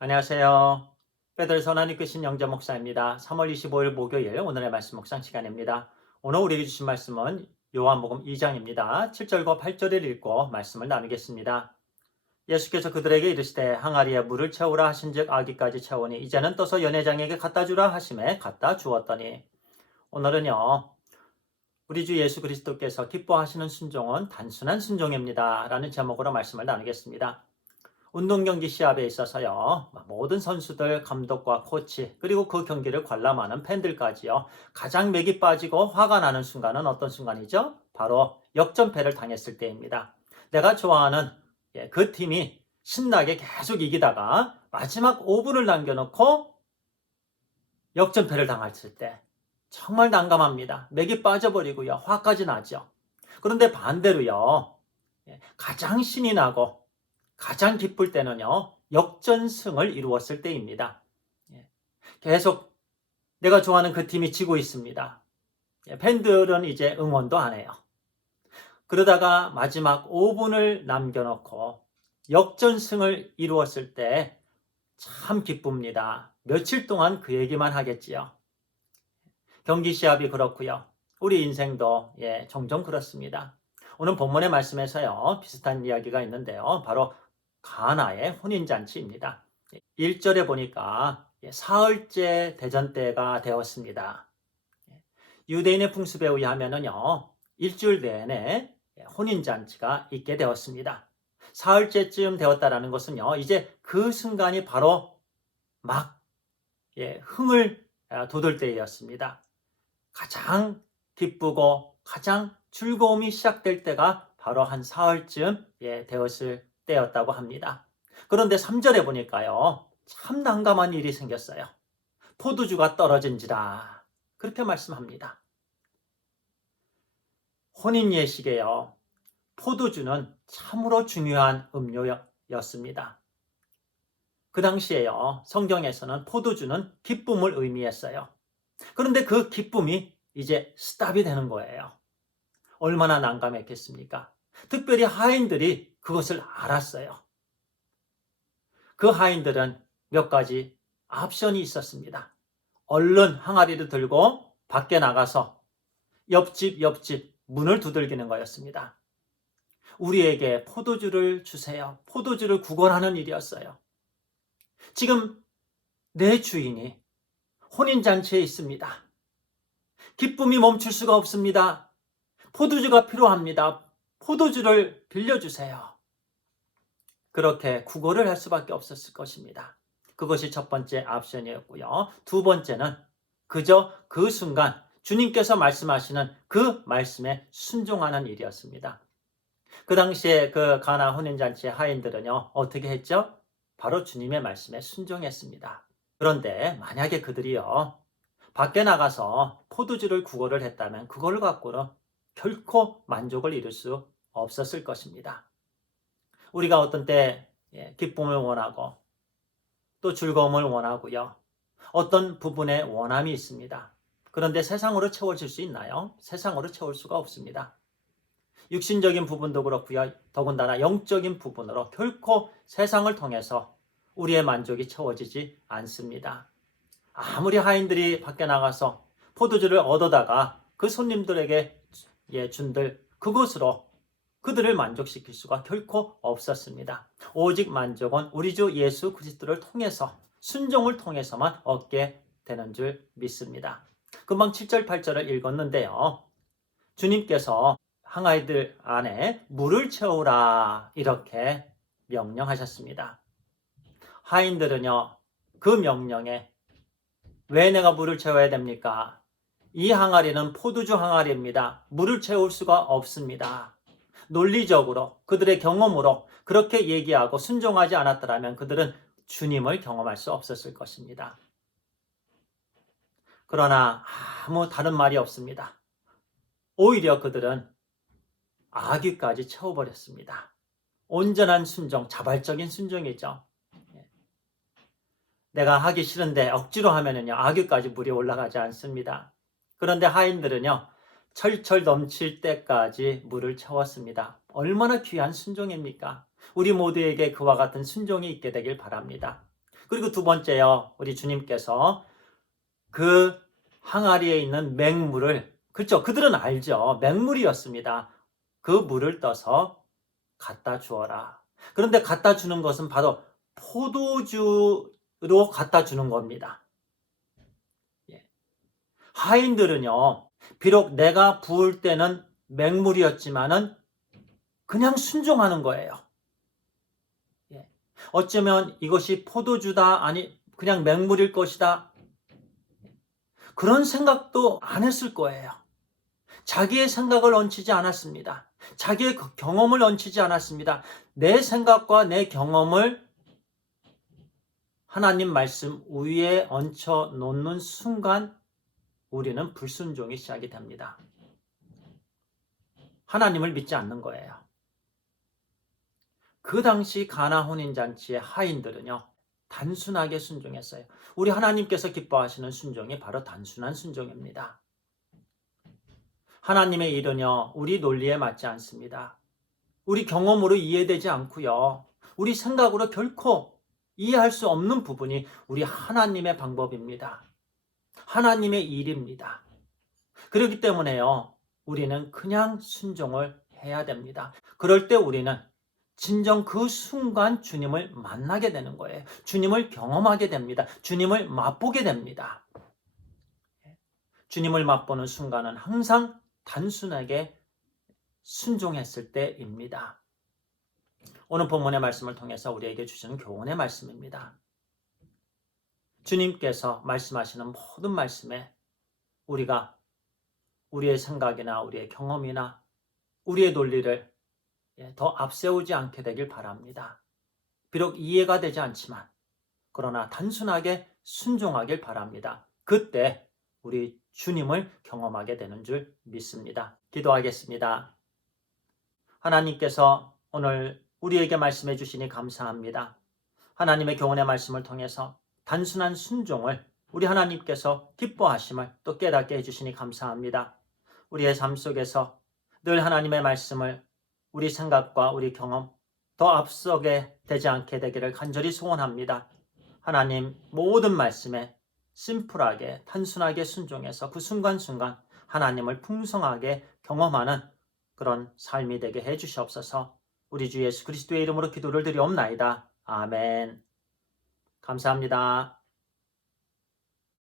안녕하세요. 베들 선한 이끄신 영재 목사입니다. 3월 25일 목요일 오늘의 말씀 묵상 시간입니다. 오늘 우리에게 주신 말씀은 요한복음 2장입니다. 7절과 8절을 읽고 말씀을 나누겠습니다. 예수께서 그들에게 이르시되 항아리에 물을 채우라 하신즉 아기까지 채우니 이제는 떠서 연회장에게 갖다 주라 하심에 갖다 주었더니. 오늘은요, 우리 주 예수 그리스도께서 기뻐하시는 순종은 단순한 순종입니다 라는 제목으로 말씀을 나누겠습니다. 운동 경기 시합에 있어서요, 모든 선수들, 감독과 코치, 그리고 그 경기를 관람하는 팬들까지요, 가장 맥이 빠지고 화가 나는 순간은 어떤 순간이죠? 바로 역전패를 당했을 때입니다. 내가 좋아하는 그 팀이 신나게 계속 이기다가 마지막 5분을 남겨놓고 역전패를 당했을 때 정말 난감합니다. 맥이 빠져버리고요, 화까지 나죠. 그런데 반대로요, 가장 신이 나고 가장 기쁠 때는요, 역전승을 이루었을 때입니다. 계속 내가 좋아하는 그 팀이 지고 있습니다. 팬들은 이제 응원도 안 해요. 그러다가 마지막 5분을 남겨놓고 역전승을 이루었을 때 참 기쁩니다. 며칠 동안 그 얘기만 하겠지요. 경기 시합이 그렇고요. 우리 인생도 종종 그렇습니다. 오늘 본문의 말씀에서요, 비슷한 이야기가 있는데요. 바로 가나의 혼인잔치입니다. 1절에 보니까 사흘째 대전 때가 되었습니다. 유대인의 풍습에 의하면요, 일주일 내내 혼인잔치가 있게 되었습니다. 사흘째쯤 되었다라는 것은요, 이제 그 순간이 바로 막 흥을 돋을 때였습니다. 가장 기쁘고 가장 즐거움이 시작될 때가 바로 한 사흘쯤 되었을 때였다고 합니다. 그런데 3절에 보니까요, 참 난감한 일이 생겼어요. 포도주가 떨어진지라 그렇게 말씀합니다. 혼인 예식에요, 포도주는 참으로 중요한 음료였습니다. 그 당시에요, 성경에서는 포도주는 기쁨을 의미했어요. 그런데 그 기쁨이 이제 스탑이 되는 거예요. 얼마나 난감했겠습니까? 특별히 하인들이 그것을 알았어요. 그 하인들은 몇 가지 옵션이 있었습니다. 얼른 항아리를 들고 밖에 나가서 옆집 문을 두들기는 거였습니다. 우리에게 포도주를 주세요. 포도주를 구걸하는 일이었어요. 지금 내 주인이 혼인잔치에 있습니다. 기쁨이 멈출 수가 없습니다. 포도주가 필요합니다. 포도주를 빌려주세요. 그렇게 구걸을 할 수밖에 없었을 것입니다. 그것이 첫 번째 옵션이었고요. 두 번째는 그저 그 순간 주님께서 말씀하시는 그 말씀에 순종하는 일이었습니다. 그 당시에 그 가나 혼인잔치의 하인들은요, 어떻게 했죠? 바로 주님의 말씀에 순종했습니다. 그런데 만약에 그들이요, 밖에 나가서 포도주를 구걸을 했다면 그걸 갖고는 결코 만족을 이룰 수 없었을 것입니다. 우리가 어떤 때 기쁨을 원하고 또 즐거움을 원하고요, 어떤 부분에 원함이 있습니다. 그런데 세상으로 채워질 수 있나요? 세상으로 채울 수가 없습니다. 육신적인 부분도 그렇고요, 더군다나 영적인 부분으로 결코 세상을 통해서 우리의 만족이 채워지지 않습니다. 아무리 하인들이 밖에 나가서 포도주를 얻어다가 그 손님들에게 준들 그것으로 그들을 만족시킬 수가 결코 없었습니다. 오직 만족은 우리 주 예수 그리스도를 통해서, 순종을 통해서만 얻게 되는 줄 믿습니다. 금방 7절 8절을 읽었는데요, 주님께서 항아리들 안에 물을 채우라 이렇게 명령하셨습니다. 하인들은요, 그 명령에 왜 내가 물을 채워야 됩니까? 이 항아리는 포도주 항아리입니다. 물을 채울 수가 없습니다. 논리적으로 그들의 경험으로 그렇게 얘기하고 순종하지 않았더라면 그들은 주님을 경험할 수 없었을 것입니다. 그러나 아무 다른 말이 없습니다. 오히려 그들은 아귀까지 채워버렸습니다. 온전한 순종, 자발적인 순종이죠. 내가 하기 싫은데 억지로 하면은요, 아귀까지 물이 올라가지 않습니다. 그런데 하인들은요, 철철 넘칠 때까지 물을 채웠습니다. 얼마나 귀한 순종입니까? 우리 모두에게 그와 같은 순종이 있게 되길 바랍니다. 그리고 두 번째요. 우리 주님께서 그 항아리에 있는 맹물을, 그렇죠. 그들은 알죠. 맹물이었습니다. 그 물을 떠서 갖다 주어라. 그런데 갖다 주는 것은 바로 포도주로 갖다 주는 겁니다. 예. 하인들은요, 비록 내가 부을 때는 맹물이었지만은 그냥 순종하는 거예요. 예. 어쩌면 이것이 포도주다, 아니, 그냥 맹물일 것이다. 그런 생각도 안 했을 거예요. 자기의 생각을 얹히지 않았습니다. 자기의 경험을 얹히지 않았습니다. 내 생각과 내 경험을 하나님 말씀 위에 얹혀 놓는 순간 우리는 불순종이 시작이 됩니다. 하나님을 믿지 않는 거예요. 그 당시 가나 혼인잔치의 하인들은요, 단순하게 순종했어요. 우리 하나님께서 기뻐하시는 순종이 바로 단순한 순종입니다. 하나님의 일은요, 우리 논리에 맞지 않습니다. 우리 경험으로 이해되지 않고요, 우리 생각으로 결코 이해할 수 없는 부분이 우리 하나님의 방법입니다. 하나님의 일입니다. 그렇기 때문에요, 우리는 그냥 순종을 해야 됩니다. 그럴 때 우리는 진정 그 순간 주님을 만나게 되는 거예요. 주님을 경험하게 됩니다. 주님을 맛보게 됩니다. 주님을 맛보는 순간은 항상 단순하게 순종했을 때입니다. 오늘 본문의 말씀을 통해서 우리에게 주시는 교훈의 말씀입니다. 주님께서 말씀하시는 모든 말씀에 우리가 우리의 생각이나 우리의 경험이나 우리의 논리를 더 앞세우지 않게 되길 바랍니다. 비록 이해가 되지 않지만 그러나 단순하게 순종하길 바랍니다. 그때 우리 주님을 경험하게 되는 줄 믿습니다. 기도하겠습니다. 하나님께서 오늘 우리에게 말씀해 주시니 감사합니다. 하나님의 교훈의 말씀을 통해서 단순한 순종을 우리 하나님께서 기뻐하심을 또 깨닫게 해주시니 감사합니다. 우리의 삶 속에서 늘 하나님의 말씀을 우리 생각과 우리 경험 더 앞서게 되지 않게 되기를 간절히 소원합니다. 하나님 모든 말씀에 심플하게 단순하게 순종해서 그 순간순간 하나님을 풍성하게 경험하는 그런 삶이 되게 해주시옵소서. 우리 주 예수 그리스도의 이름으로 기도를 드리옵나이다. 아멘. 감사합니다.